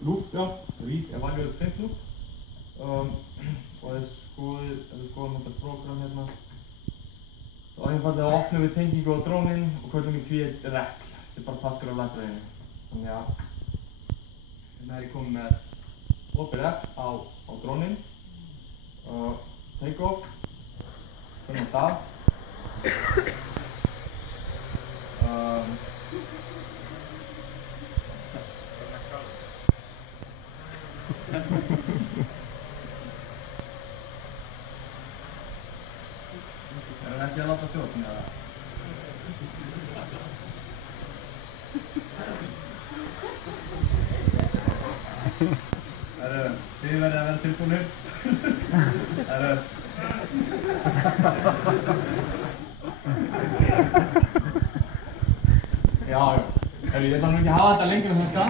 Loop, ja, read evaluate print loop. Og ef við skoðum þetta program hérna, þá einfallega opnum við tengingu á dróninn og köllum í create rec. Þetta bara partur af libraryinu. Þannig að hérna ég komið með opið rec á dróninn, take off, förum á stað. Er ekki að láta stjórn eða? Þið verðið að vera tilbúnir. Já, ég ætla nú ekki að hafa þetta lengur en þetta.